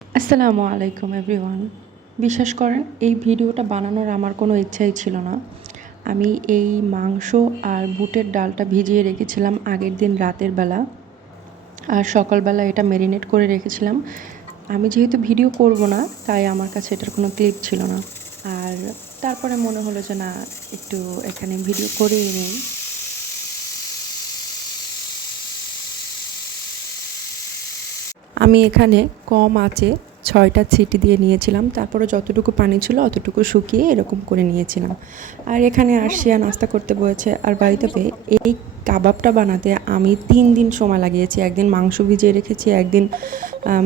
আসসালামু আলাইকুম এভরিওয়ান। বিশ্বাস করেন এই ভিডিওটা বানানোর আমার কোনো ইচ্ছাই ছিল না। আমি এই মাংস আর বুটের ডালটা ভিজিয়ে রেখেছিলাম আগের দিন রাতের বেলা, আর সকালবেলা এটা ম্যারিনেট করে রেখেছিলাম। আমি যেহেতু ভিডিও করব না, তাই আমার কাছে এটার কোনো ক্লিপ ছিল না। আর তারপরে মনে হলো যে না, একটু এখানে ভিডিও করেই নিই। আমি এখানে কম আঁচে 6টা সিটি দিয়ে নিয়েছিলাম, তারপরে যতটুকু পানি ছিল অতটুকু শুকিয়ে এরকম করে নিয়েছিলাম। আর এখানে আরশিয়া নাস্তা করতে বলেছে। আর বাড়িতে এই কাবাবটা বানাতে আমি 3 দিন সময় লাগিয়েছি। একদিন মাংস ভিজিয়ে রেখেছি, একদিন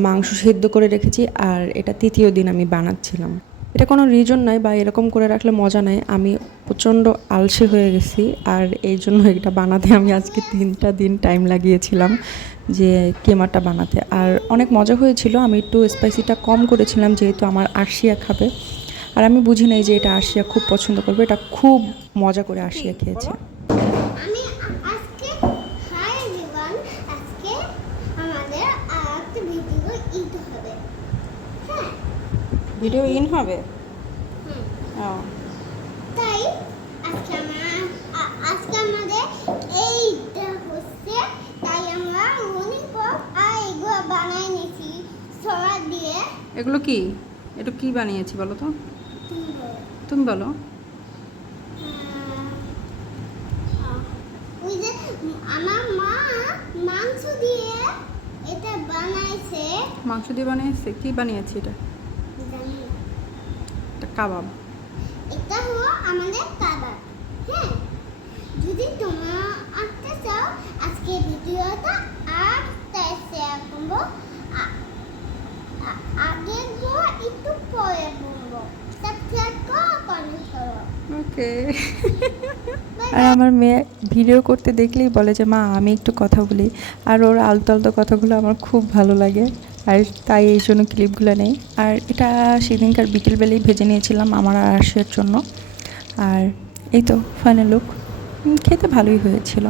মাংস সেদ্ধ করে রেখেছি, আর এটা তৃতীয় দিন আমি বানাচ্ছিলাম। এটা কোনো রিজন নাই বা এরকম করে রাখলে মজা নাই, আমি প্রচণ্ড আলসে হয়ে গেছি। আর এই জন্য এটা বানাতে আমি আজকে 3টা দিন টাইম লাগিয়েছিলাম যে কেমাটা বানাতে। আর অনেক মজা হয়েছিল। আমি একটু স্পাইসিটা কম করেছিলাম যেহেতু আমার আরশিয়া খাবে। আর আমি বুঝি নাই যে এটা আরশিয়া খুব পছন্দ করবে। এটা খুব মজা করে আরশিয়া খেয়েছে। আমি আজকে হাই এভরিওয়ান, আজকে আমাদের আরেকটা ভিডিও ইট হবে। হ্যাঁ, ভিডিও ইন হবে। তাই আজকে আমাদের এইটা হচ্ছে, তাই আমরা ললিপপ আর এগুলো বানাই নিয়েছি সরা দিয়ে। এগুলো কি? এটা কি বানিয়েছি বলো তো? তুমি বলো। ওই যে আমার মা মাংস দিয়ে এটা বানাইছে। মাংস দিয়ে বানিয়েছে? কি বানিয়েছি এটা? জানি না। এটা কাবাব। এটা হলো আমাদের কাবাব। হ্যাঁ, যদি তোমরা আসতে চাও আজকে ভিডিওটা আর তাই শেয়ার করবো। আগেরগুলো একটু পরে বলবো। সাবস্ক্রাইব করো, কমেন্ট করো। ওকে। আর আমার মেয়ে ভিডিও করতে দেখলেই বলে যে মা আমি একটু কথা বলি। আর ওর আলতো আলতো কথাগুলো আমার খুব ভালো লাগে, আর তাই এই জন্য ক্লিপগুলো নেই। আর এটা সেদিনকার বিকেলবেলায় ভেজে নিয়েছিলাম আমার আর আরশিয়ার জন্য। আর এই তো ফাইনাল লুক। খেতে ভালোই হয়েছিল।